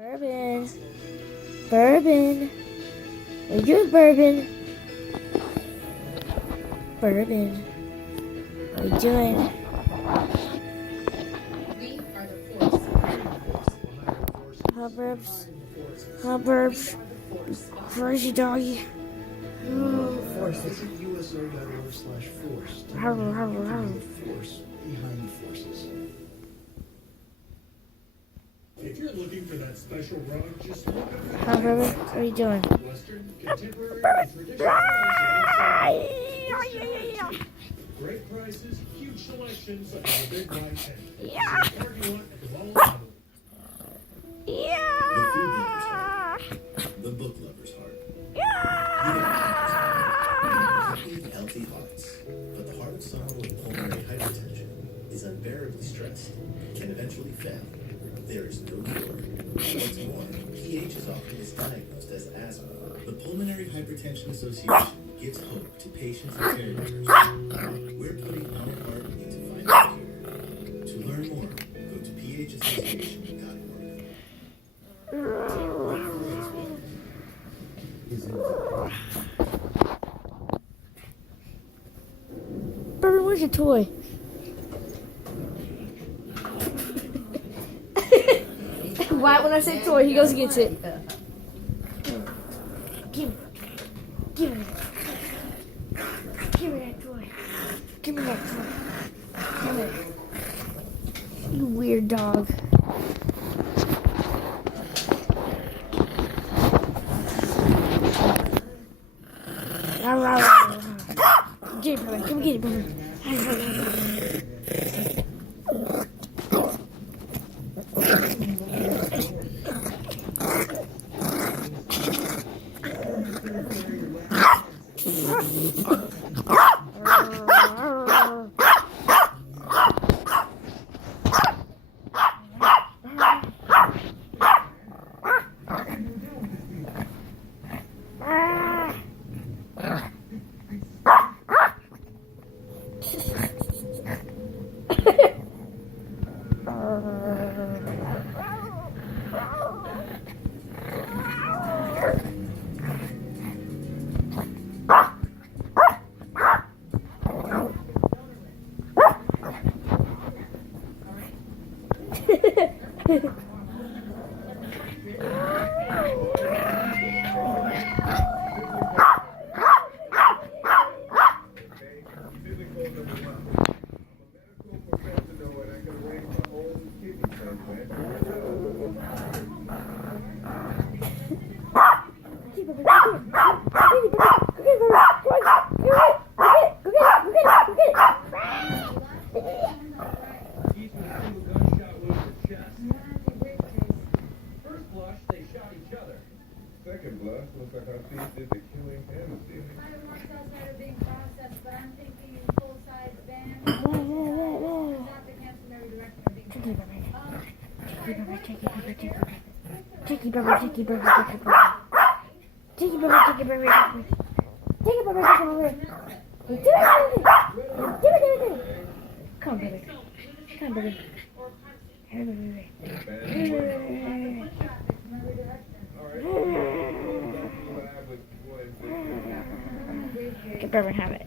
Bourbon. Bourbon. What are you doing, Bourbon? Bourbon. What are you doing? We are the force. Hubbubs. Hubbubs. Crazy doggy. Force. Visit uso.org/force to Arr, learn how arr, to arr. be the force behind the forces. If you're looking for that special rug, just look up Hi, Bourbon. What are you doing? Western, contemporary, and traditional styles. Great prices, huge selection, such as a big white tent. Yeah. See a party one at the mall. Yeah. The book lover's heart. Happy, healthy hearts. But the heart of someone with pulmonary hypertension is unbearably stressed, can eventually fail. There is no cure. What's more, PH is often misdiagnosed as asthma. The Pulmonary Hypertension Association gives hope to patients and caregivers. We're putting our heart into finding a cure. To learn more, go to phassociation.org. Bourbon, where's your toy? Why when I say toy, he goes and gets it. Give me. Give me. Give me that toy. Give me that toy. Give me it. You weird dog. Get it, Bourbon. Come get it, Bourbon. First blush, they shot each other. Second blush looks like our thief did the killing and the stealing. Fireworks outside are being processed, but I'm thinking in full-size bands. Not the customary direction of being Cheeky Bourbon. Cheeky Bourbon, cheeky Bourbon, cheeky Bourbon. Cheeky Bourbon, cheeky Bourbon, cheeky Bourbon. Cheeky Bourbon, cheeky Bourbon, cheeky Bourbon. Cheeky Bourbon, cheeky Bourbon. Do it, do it. Do it. Come on, baby. Come on, baby. Here, baby. Get Bourbon, have it.